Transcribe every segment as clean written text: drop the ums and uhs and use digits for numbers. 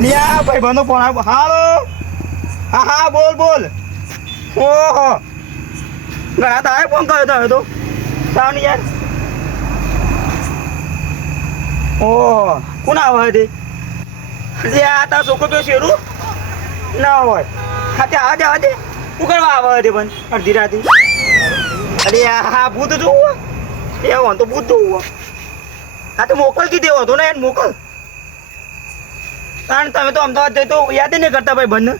લ્યા ભાઈ બંધો ફોન આવ્યો. હાલો. હા હા બોલ બોલ. ઓહો ઘણા તારે ફોન કર્યો તો હવે તો સાવ નહીં યાર. ઓહો કોણ આવે હતી? લ્યા તારો છોકરો તો શેરું ના હોય. હા તે આવા દે શું કરવા આવે હતી પણ અડધી રાતે? અરે હા ભૂત જોવું એ હોય તો ભૂત જોવું. હા તો મોકલ કીધે હતો ને એને મોકલ. કારણ તમે તો અમદાવાદ જઈ તો યાદ નહીં કરતા ભાઈ બંને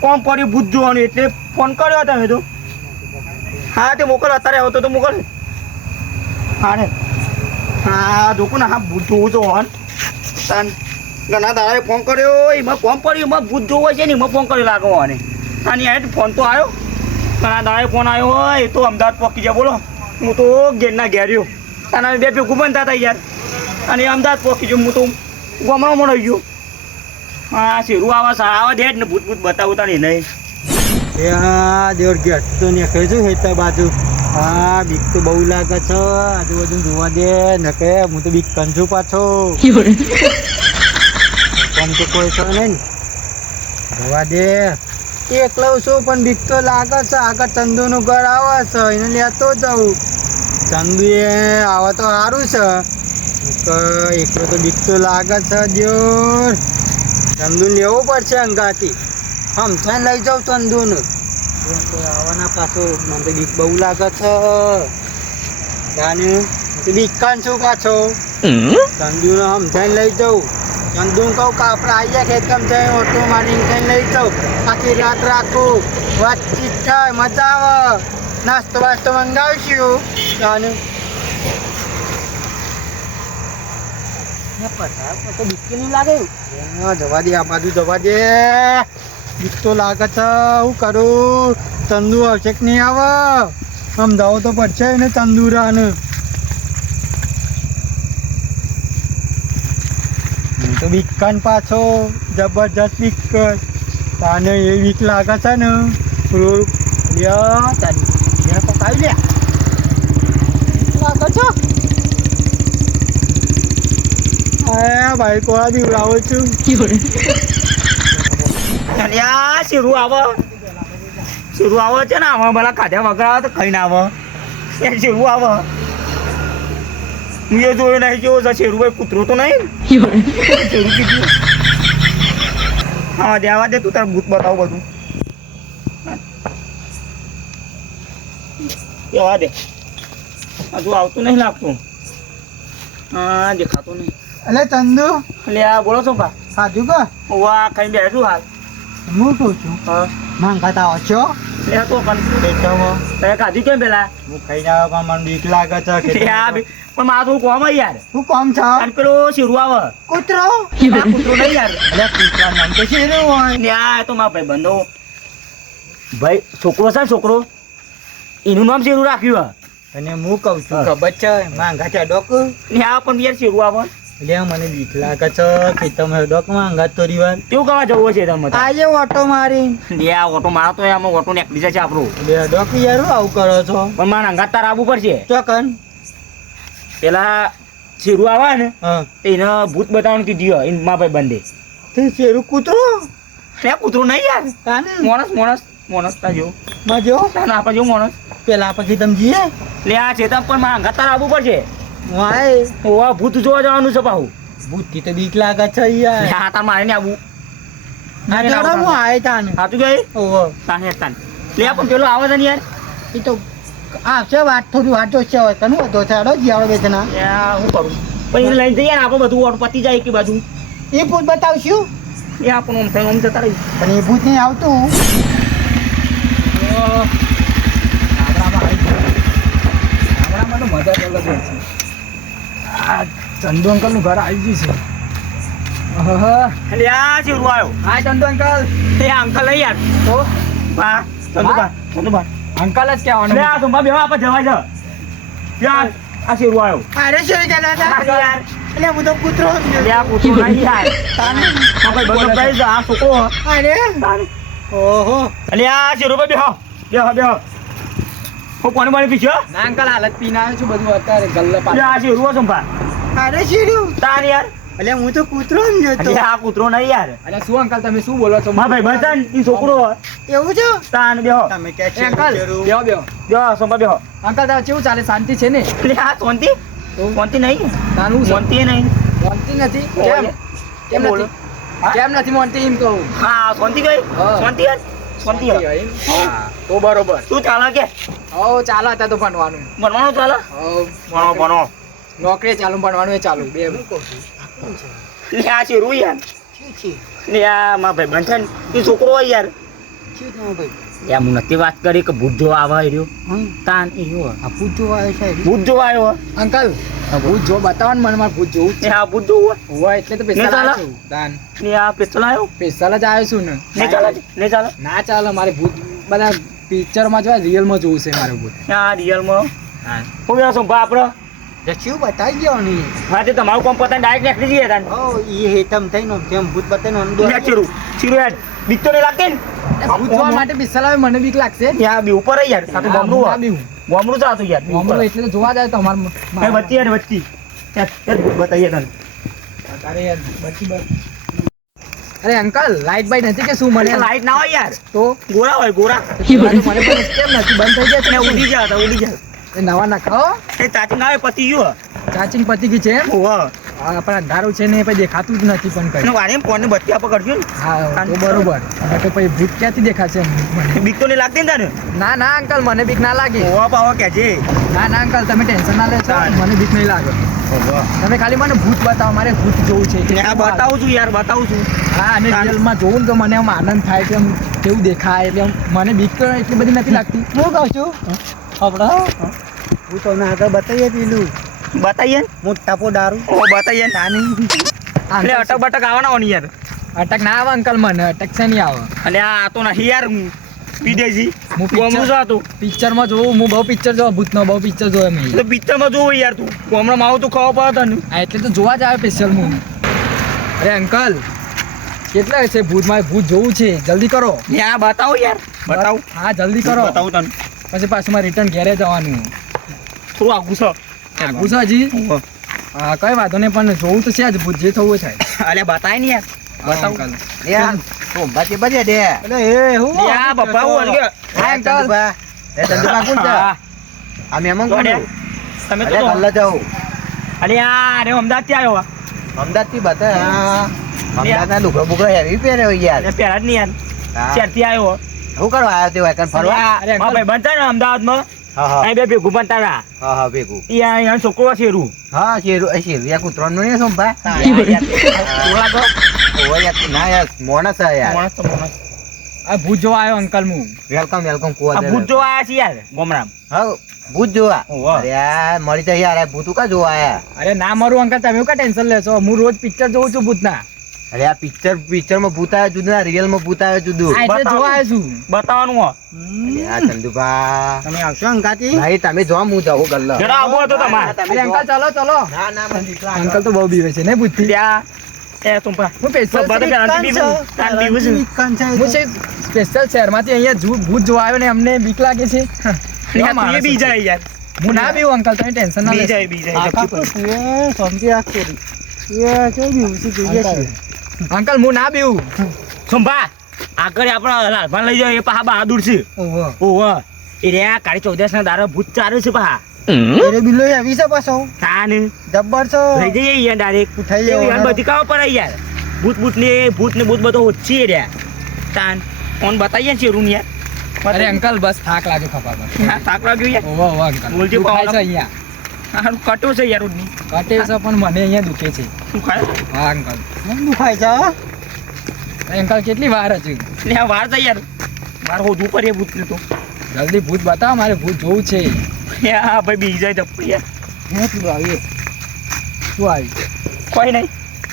કોમ પડ્યું ભૂત જોવાનું એટલે ફોન કર્યો તમે તો. હા તે મોકલ અત્યારે આવતો તો મોકલ. હા ને હા જોકું ને હા ભૂત જોવું તો હોન તાન ઘણા દાડાએ ફોન કર્યો એમાં કોમ પડ્યું એમાં ભૂત જોવું છે ને એમાં ફોન કર્યો લાગો અને આની યાર ફોન તો આવ્યો ઘણા દાડાએ ફોન આવ્યો હોય એ તો અમદાવાદ પહોંચી જાય બોલો. હું તો ઘેરના ઘેર્યો અને બે ભેગું બનતા હતા યાર અને અમદાવાદ પહોંચી ગયો હું તો ગામડામાં રહી ગયો. હા શેરું આવા દે જ ને ભૂત ભૂત બતાવતા નહીં નહીં. એ હા દેવર ગેટ તો ને કહે છું હેતા બાજુ. હા બીક તો બહુ લાગે છે આજુબાજુ જોવા દે ને કે હું તો બીક કંજુ પાછો કોમ તો કોઈ છે નહીં જોવા દે. એકલો છું પણ બીક તો લાગે છે. આગળ ચંદુનું ઘર આવે છે એને લેતો જાઉં. ચંદુ એ આવે તો સારું છે એકલો તો બીક તો લાગે છે. દેવર ચંદુ લેવું પડશે અંગાથી સમજાઈને લઈ જાઉં ચંદુને. આવવાના પાછો મને તો બીક બહુ લાગે છે. બીક કાન છું પાછો ચંદુને સમજાઈને લઈ જાઉં. ચંદુને કહું કે આપણે આવી જાય ખેતમ જઈ ઓટો મારીને થઈને લઈ જાઉં. આખી રાત રાખું વાતચીત થાય મજા આવે નાસ્તો વાસ્તો મંગાવીશું. ત્યાંને તો બીક નહીં લાગે. જવા દે આ બાજુ જવા દે. બીક તો લાગે છે શું કરું? ચંદુ આવશે કે નહીં આવે? સમજાવો તો પડશે ને ચંદુરાને. તો બીકન પાછો જબરજસ્ત બીક તાને એ બીક લાગે છે ને પકાવી લે લાગે છે. હા ભાઈ કોળા બીવડાવો છું. અલ્યા શેરું આવે છે ને આમાં ભલા ખાધ્યા વગર આવે તો ખાઈને આવે એ શેરું આવે. હું એ જોયું નહીં કેવો છે શેરું ભાઈ કૂતરો તો નહીં શેરું કીધું. હા દેવા દે તું તારે ભૂત બતાવું બધું દેવા દે. હજુ આવતું નહીં લાગતું. હા દેખાતું નહીં. અલે ચંદુ એટલે આ બોલો છો ભા ખાધું કે? વાહ ખાઈ બેઠું હાલ. હું કહું છું હા માંગતા આવો છો લે તો પણ તમે ખાધું કેમ પેલા? હું ખાઈને આવ્યો પણ મને બીક લાગે છે. પણ મારું થોડું કોમ હોય યાર. શું કામ છે? અને પેલો શેરું આવે કૂતરો કૂતરો નહીં યાર. એટલે કૂતરા નામ તો શેરું હોય. ને આ તો મારા ભાઈ બંધો ભાઈ છોકરો છે ને છોકરો એનું નામ શેરું રાખ્યું અને હું કહું છું ખબર છે માંગા છે ડોક ને આ પણ યાર શેરું આવે એટલે મને બીક લાગે છે કે તમે ડોક માંગા તો રીવાર કેવું કરવા જવું છે તમે? આજે ઓટો મારી લે આ ઓટો મારો તો આમાં ઓટો નીકળી જાય છે આપણો. બે ડોક યાર આવું કરો છો? પણ મારા અંગાત તાર આવવું પડશે. ચોકન પેલા શેરું આવે ને હા એને ભૂત બતાવવાનું કીધું એને મા ભાઈ બંધે. તે શેરું કૂતરો લે કૂતરો નહીં યાર. કાને મોણસ તા જેવું મજો તાને આપા જેવું મોણસ. પેલા પછી તમે જીએ લે આ છે પણ મારા અંગાત તાર આવવું પડશે. વાય ઓવા ભૂત જોવા જવાનું છે પાછું. ભૂતથી તો બીક લાગે છે યાર. હા તાર મારે ને આવવું. ના તો હું આય તાને સાચું ગઈ ઓહો તાને લે પણ પેલો આવે છે ને યાર. એ તો આવશે વાત થોડી વાત જોશે હવે કનું હતો ચાલો જીયાળો બેચના શું કરું પણ એને લઈને જઈએ ને આપણે બધું ઓટ પતી જાય કે બાજુ એ ભૂત બતાવશું એ આપણું આમ થઈને આમ જતા રહી. પણ એ ભૂત નહીં આવતું ગામડામાં તો મજા જ અલગ હોય છે. આ ચંદુ અંકલનું ઘર આવી ગયું છે. એટલે આ શેરું આવ્યો. હા ચંદુ અંકલ એ અંકલ નહીં યાર. તો બા ચંદુબા અંકલ જ કહેવાનું. લે આ તુંબા બેવા આપણે જવા જા યાર. આ શેરું આવ્યો. અરે શું કહેતા હતા યાર એટલે હું તો કૂતરો લે આ કૂતરો નહીં યાર. આપણે બધું કહી દો આ છોકરો અરે ઓહો એટલે આ શેરું ભાઈ બેહો હું પાણી પાણી પીછો. ના અંકલ હાલત પીને આવ્યો છું બધું અત્યારે ગલ્લે લે આ શેરું સંભા અરે શેરું તાર યાર એટલે હું તો કૂતરો ને જોતો. અરે આ કૂતરો નહીં યાર. અરે શું અંકલ તમે શું બોલો છો? મારા ભાઈ બંધન ઈ છોકરો એવું છે? તાન બેહો તમે એ અંકલ બેહો બેહો. બેહો સોમા બેહો. અંકલ તારે કેવું ચાલે? શાંતિ છે ને? એટલે આ શાંતિ શાંતિ નહીં તાનું છે? શાંતિ નહીં મોનતી નથી કેમ? કેમ બોલો? નથી? કેમ નથી મોનતી એમ કહું? હા શાંતિ ગઈ હા. શાંતિ યાર શાંતિ યાર. એમ? હા, તો બરોબર. શું ચાલે કે હો ચાલો હતા તો ભણવાનું. ભણવાનું ચાલે હો ભણો ભણો નોકરી ચાલુ ભણવાનું એ ચાલુ બે. એટલે આ છે રૂ યાર છી છી એટલે આ મારા ભાઈ બંધન ઈ છોકરો હોય યાર છી તમારો ભાઈ. યાર હું નથી વાત કરી કે ભૂત જોવા આવે રહ્યો હમ તાન ઈ રહ્યો આ પૂછો આવે છે ભૂત જોવા આવ્યો અંકલ ભૂત જો બતાવો ને મને મારે ભૂત જોવું જ ને આ ભૂત જોવું હોય છે. હોય એટલે તો નહીં પેશાલ ચાલે? આવ્યો છું દાન ને આ પિસ્તોલ આવ્યો પેશાલ જ આવ્યો છું ને. નહીં ચાલે નહીં ચાલે ના ચાલે મારે ભૂત બધા પિક્ચરમાં જોવા રિયલમાં જોવું છે મારે ભૂત. આ રિયલમાં હા હું શું ભા આપણે રસ્યું બતાવી ગયો ને. હા તે તમારું કામ પતાને ડાયરેક્ટ નીકળી જઈએ તાન ઓ ઈ હેતમ થઈને તેમ ભૂત બતાવીને અંદર ઈ ચીરું ચીરું યાર બીક તો નહીં લાગતી ને ભૂત જોવા માટે પિસ્તાલ આવે મને બીક લાગશે. યા બી ઉપર યાર સાતું હા, ગમરું હું ના બીવું. ગમરું ચાતું યાર બી હમણાં ઉપર એટલે તો જોવા જાય તો એ અમારે વચ્ચે યાર વચ્ચે યાર ભૂત બતાવીએ તને તારે યાર બચી બસ. અરે અંકલ લાઈટ બાઈટ નથી કે શું મને? લાઈટ ના હોય યાર તો ગોરા હોય ગોરા મને પણ કેમ નથી બંધ થઈ ને જાય? ઉડી જાય તો ઉડી જાય એ નવા ના ખાઓ એ ચાચી ના આવે પતી ગયો ચાચિંગ પતી ગઈ છે એમ? ઓહ હા પણ અંધારું છે ને પછી દેખાતું જ નથી પણ એનો કઈ. વારે ફોન ને બત્તી આપો કરજો ને હા તો બરોબર. એટલે તો પછી ભૂત ક્યાંથી દેખાશે મને? બીક તો નહીં લાગતી ને તને ના ના અંકલ મને બીક ના લાગે. ઓવા પાવો કે છે ના ના અંકલ તમે ટેન્શન ના લેશો હા. મને બીક નહીં લાગે. તમે ખાલી મને ભૂત બતાવો મારે ભૂત જોવું છે. આ બતાવું છું યાર બતાવું છું હા અને રિયલમાં જોઉં ને તો મને આમ આનંદ થાય કે આમ કેવું દેખાય એટલે આમ મને બીક તો એટલી બધી નથી લાગતી. હું કહું છું આપણે હું તમને આગળ બતાવીએ પેલું બતાવીએ ને મોટા પો દારૂ ઓ બતાવીએ ને એટલે અટક બટક આવવાના હોય ને યાર અટક ના આવે અંકલ મને અટક છે નહીં આવે. અને આ તો નહીં યાર વિદેશી હું picture- કોમરું જો હતું પિક્ચરમાં જોઉં હું બહુ પિક્ચર જોઉં ભૂતનો બહુ પિક્ચર જોયો મેં. તો પિક્ચરમાં જોવું યાર તું કોમરામાં આવું તો ખબર પડે તને હા એટલે તો જોવા જ આવે સ્પેશિયલ મૂવી. અરે અંકલ કેટલા છે ભૂત? મારે ભૂત જોવું છે જલ્દી કરો. ને આ બતાવો યાર બતાવું હા જલ્દી કરો બતાવું તને પછી પાછું મારે રિટર્ન ઘેરે જવાનું. થોડું આગું છે આગું છે હજી? ઓહો. હા કઈ વાંધો નહીં પણ જોવું તો છે જ ભૂત જે થવું છે. અલ્યા બતાય ને યાર હા, બતાવું અંકલ. યાર તો બાકી બજે દે એટલે એ હું લે આ બપ્પા હું અલગ હા, અંકલ. ચંદુબા એ ચંદુબા કોણ છે? હા. આ મેમન તો કોણ? અલ્યા, તમે અરે તો કલ્લા જાઉં અરે અરે અમદાવાદ થી આવ્યો અમદાવાદ થી બતા અમદાવાદ ના લુગડો બુગડો હેવી પહેર્યો યાર. અરે પહેલા જ નહીં યાર હા. શહેરથી આવ્યો શું કરવા આવ્યો તે વાયકન ફરવા? અરે અંકલ. ભાઈ બનતા ને અમદાવાદમાં હા હા અહીં બે ભેગું બનતા હતા હા હા ભેગું ઈ અહીંયા છોકરો છે રૂ હા શેરું એ શેરું યાર કૂતરાનું નહીં સોંભા થોડા તો ઓય યાર ના યાર મોણસ છે યાર. માણસ તો માણસ આ ભૂત જોવા આવ્યો અંકલ હું. વેલકમ વેલકમ કુવા આ ભૂત જોવા આવ્યા છે યાર ગોમરામ હા ભૂત જોવા ઓહો. અરે યાર મળી જાય યાર આ ભૂત કા જોવા આયા? અરે ના મારું અંકલ તમે કા ટેન્શન લેશો? હું રોજ પિક્ચર જોઉં છું ભૂતના. અરે આ પિક્ચર માં ભૂત આવે જુદું રિયલ માં ભૂત આવે જુદું. આ એટલે જોવા આવ્યો છું. બતાવવાનું હો અરે આ ચંદુભા તમે આવશો અંગાતી? ભાઈ તમે જો હું જાઉં ગલ્લો. જરા આવો હતો તમારે અરે અંકલ ચાલો ચાલો. ના ના મને બીક લાગે. અંકલ તો બહુ બીવે છે ને ભૂતથી. ત્યાં એ તુંપા હું સ્પેશિયલ બધા પહેલા બીવું તાન બીવું છે હું છે સ્પેશિયલ શહેરમાંથી અહીંયા ભૂત જોવા આવ્યો ને અમને બીક લાગે છે. યાર તું એ બી જાય યાર હું ના બીવું અંકલ તમે ટેન્શન ના બી લેશો. જાય બી જાય આખા જપ્તી તો એ સમજી રાખતો રી. એ કેવું બીવું છે જોઈએ છે. અંકલ હું ના બીવું. સંભા આગળ આપણે લાલભાન લઈ જાવ એ પાહા બહાદુર છે ઓહો. ઓહો એ રે આ કાળી 14 ના દારો ભૂત ચારે છે પાહા અરે બિલ્લો આવી છે પાછો તાન જબ્બર છે. લઈ જઈએ યાર ડાયરેક્ટ ઉઠાઈ જવાનો. યાર બધી કાવ પડે યાર ભૂત ને ભૂત બધો ઓછી રે તાન કોણ બતાઈએ છે રૂમ યાર અરે અંકલ બસ થાક લાગે ખપા પર. હા થાક લાગ્યો યાર ઓહો ઓહો અંકલ. બોલજો દુખાય પાવલો. છે અહીંયા. હારું કટો છે યાર ઉડની કટે છે પણ મને અહીંયા દુખે છે. શું ખાય હા અંકલ. મને દુખાય છે હો. અંકલ કેટલી વાર હજુ? લે આ વાર છે યાર માર હોદું પર એ ભૂત ને તો જલ્દી ભૂત બતાવો મારે ભૂત જોવું છે. હા ભાઈ બી જાય જપ્પી યાર હે પેલું આવીએ. શું આવ્યું? કોઈ નહીં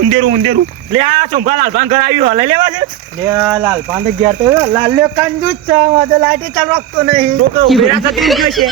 ઉંદેરું લે આ સંભા લાલભાન ઘર આવ્યું હલે લેવા છે લે લાલ પાંડે ગયા તો લાલ્યો કંજૂસ છે. મારે લાઈટ ચાલુ રાખતો નહીં. તો કે ઉભેરા થતી ગયો છે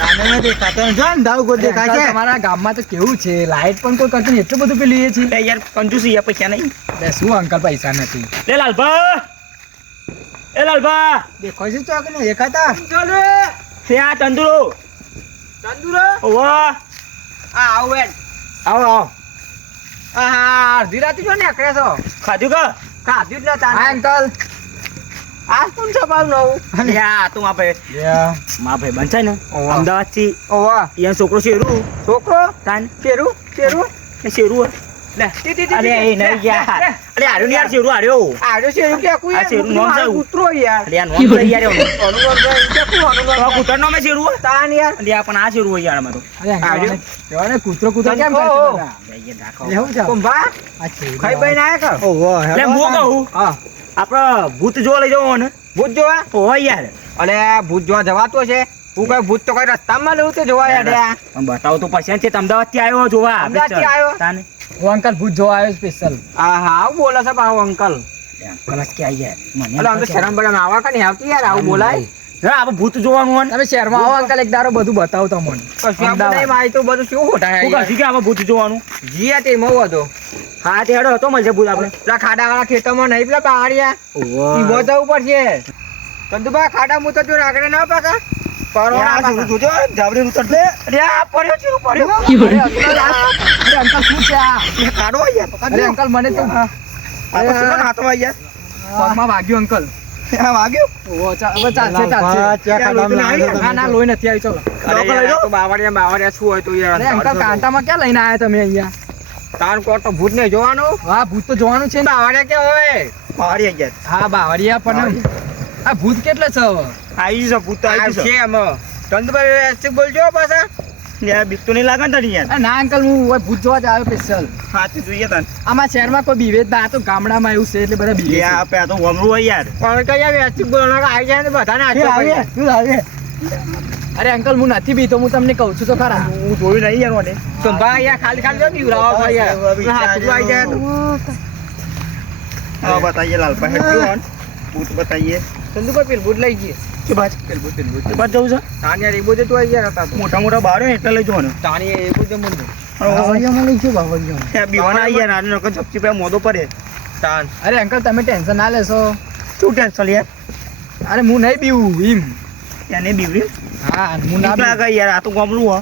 કાને નથી દેખાતો. જો ને દાવ ગોળ દેખાય અંકલ, છે. તમારા ગામમાં તો કેવું છે લાઈટ પણ કોઈ કરતું નહીં, એટલું બધું પેલું એ છે. લે યાર કંજૂસી યાર પૈસા નહીં લે શું અંકલ પૈસા નથી? લે લાલભા એ લાલભા દેખાય છે ચોક ને દેખાતા. ત્યાં હા અડધી રાતે જો નીકળે છો ખાધું કા ખાધું જ હા નતા અંકલ આ કોણ છે બારું નવું અલ્યા તું મા ભાઈ બનશે ને ઓવા. અમદાવાદ થી ઓવા અહીંયા છોકરો શેરું છોકરો તાન શેરું શેરું એ શેરું લે ટી ટી અરે એ નહીં યાર અરે આર્યો ને યાર શેરું આર્યો આજો શેરું કે કોઈ આ શેરું નામ છે? કૂતરો યાર અરે આ નોમ તો યાર એનું. અનુભવ કે કોઈ તો આ કૂતરનો મેં શેરું તાન યાર અરે આ પણ આ શેરું હોય યાર આમાં તો અરે અંકલ કહેવાય ને કૂતરો કૂતરો કેમ ઓહો. કરશે બધા? જઈએ રાખો. એવું છે કુંભા આ છે ખાઈ બઈને આયા કર ઓહો એટલે હું કહું હા આપડે ભૂત જોવા લઈ જવો ને ભૂત જોવા હોય યાર અલે ભૂત જોવા જવાતો છે હું કઈ ભૂત તો કઈ રસ્તામાં લેવું તો જોવા યાર પણ બતાવો તો પછી છે અમદાવાદ થી આવ્યો જોવા અમદાવાદથી આવ્યો? તાને હું અંકલ ભૂત જોવા આવ્યો સ્પેશિયલ હા હા આવું બોલે છે પાછો અંકલ કલાસ કે આવી જાય મને અલે આમ તો શરમ બરમ આવા કે નહીં આવતી યાર આવું બોલાય હા આપણે ભૂત જોવાનું હોય ને. તમે શહેરમાં આવો અંકલ એક દારો બધું બતાવો તમને કશું આવું નહીં મારી તો બધું શું ખોટા શું કરશી કે આપણે ભૂત જોવાનું જીયા તે મો હતો હા તે હેડો હતો મળશે ભૂત આપણે પેલા ખાડા વાળા ખેતરમાં નહીં પેલા પહાડિયા ઈવો જવું પડશે કંદુબા ખાડા મું તો જો આગળ ના પાકા પરોણા પાકા. જોજો જાવરી ઉતર લે અરે આ પડ્યો છે પડ્યો અરે અંકલ શું છે આ એ કાઢો યાર અરે અંકલ મને તો આ તો શું હાથમાં યાર પગમાં વાગ્યું અંકલ આ વાગ્યો ઓહો, હવે ચાલશે ચાલશે ના ના લોહી નથી આવી ચાલો અરે યાર, યાર, તો બાવળિયા શું હોય તો યાર અરે અંકલ કાંટામાં ક્યાં લઈને આવ્યા તમે અહીંયા તાન કોટ તો ભૂત ને જોવાનું હા ભૂત તો જોવાનું છે ને બાવળિયા કે હોય પાડી ગયા હા બાવળિયા પણ આ ભૂત કેટલે છે હવે આવી છે ભૂત આવી આવશે છે એમ ચંદુભાઈ વ્યવસ્થિત બોલજો પાછા યાર બીક તો નહીં લાગે ને તને યાર આ ના અંકલ હું હવે ભૂત જોવા જ આવ્યો સ્પેશિયલ હાથી જોઈએ તને આમાં શહેરમાં કોઈ બીવે જ ના આ તો ગામડામાં એવું છે એટલે બધા બીવે લે છે. આપે આ તો ગમરું હોય યાર પણ કયા વ્યવસ્થિત બોલવાનું આવી જાય ને બધાને હાથે અરે અંકલ હું નથી બીતો હું તમને કહું છું તો ખરા હું જોયું નહીં યાર મને તો ભાઈ યાર ખાલી ખાલી જો બીવરાવો ભાઈ યાર હાથું આવી જાય તો હા બતાઈએ લાલપા હેડ્યું હોન ભૂત બતાઈએ ચંદુભાઈ પેલ ભૂત લઈ જઈએ કે બાજ કે બાજ જવું છે તાન યાર એ બધું તો આવી ગયા હતા તો મોટા મોટા બાર હોય ને એટલે લઈ જવાનું તાની એ બધું મને બીવાના આવી યાર આને નકર ચપચી પે મોદો પડે તાન અરે અંકલ તમે ટેન્શન ના લેશો શું ટેન્શન યાર અરે હું નહીં બીવું એમ એને બીવરી હા હું ના બીક લાગે યાર આ તો ગમરું હો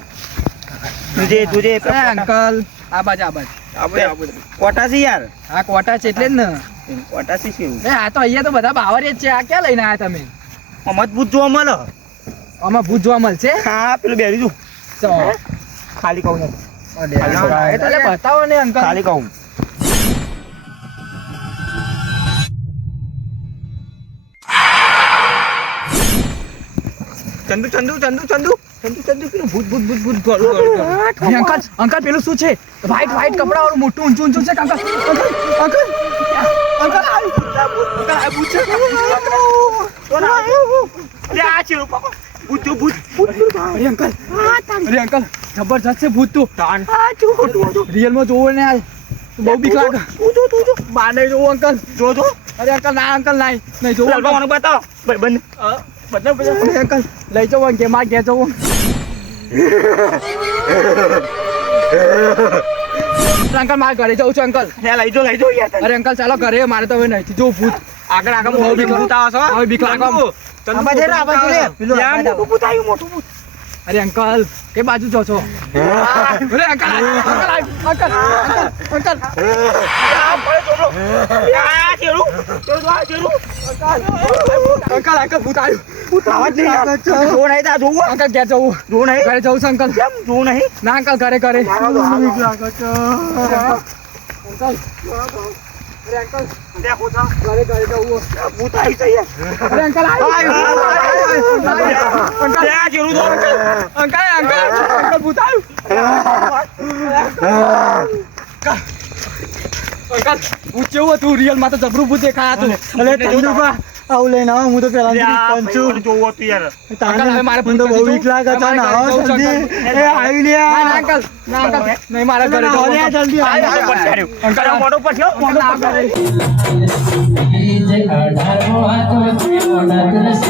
તુજે અરે અંકલ આ બાજુ આપણે કોટાસી યાર હા કોટા છે એટલે જ ને કોટાસી છે એવું એ આ તો અહીંયા તો બધા બાવરિયા જ છે આ ક્યાં લઈને આવ્યા તમે મત ભૂત જોવા મળે આમાં ભૂત જોવા મળશે હા પેલું બેરી જો ચો. ખાલી કહું યાર એટલે બતાવો ને અંકલ ખાલી કહું ચંદુ ચંદુ ચંદુ ચંદુ ચંદુ ચંદુ પેલું ભૂત ભૂત ભૂત ભૂત ગોળ ગોળ ગોળ. એ અંકલ અંકલ પેલું શું છે વ્હાઈટ વ્હાઈટ કપડા વાળું મોટું ઊંચું ઊંચું છે અંકલ અંકલ અંકલ અંકલ આ ભૂત છે અરે આ છે ભૂત જો ભૂત અરે અંકલ અરે અંકલ જબરજસ્ત છે ભૂત તો તાન રિયલ માં જોવો ને આ બહુ બીક લાગે બાને જોવો અંકલ જો અરે અંકલ ના અંકલ નહીં જોવો લાલપા મને બતાવો બંધ અરે અંકલ લઈ જાઓ કે માર ઘેર જવો અંકલ માર ઘરે જવું છું અંકલ લઈ જો યાર અરે અંકલ ચાલો ઘરે મારે તો હવે નહીં જો ભૂત આગળ આગળ બહુ બીક ભૂત આવે છે હવે બીક લાગે આમ. ચંદુ ભૂત આવે છે. યાર મોટું ભૂત આવ્યું મોટું ભૂત અરે અંકલ કે બાજુ જો છો અરે અંકલ અંકલ અંકલ આ ચેરું અંકલ અંકલ ભૂત આવ્યું ભૂત આવાજ નહીં યાર જો નહીં તા જોવું અંકલ ઘેર જવું જો નહીં ઘરે જવું છે અંકલ કેમ જો નહીં ના અંકલ ઘરે ઘરે દેખો તા ઘરે ઘરે જવું ભૂત આવી છે યાર અરે અંકલ અંકલ આ ચેરું તો અંકલ અંકલ ભૂત અંકલ ભૂત જેવું હતું રિયલ માં તો જબરું ભૂત દેખાયા હતું અરે ચંદુભા આવું લઈને આવો હું તો પેલા જોવું હતું યાર અંકલ હવે મારે મને તો બહુ બીક લાગે છે ને આવો જલ્દી એ આવી લે ના અંકલ ના અંકલ નહીં મારા ઘરે જવું અંકલ. જલ્દી અંકલ મોટો પડ્યો મોટો ના ઘરે જે અઢારમો હતો તે મોડા દરસ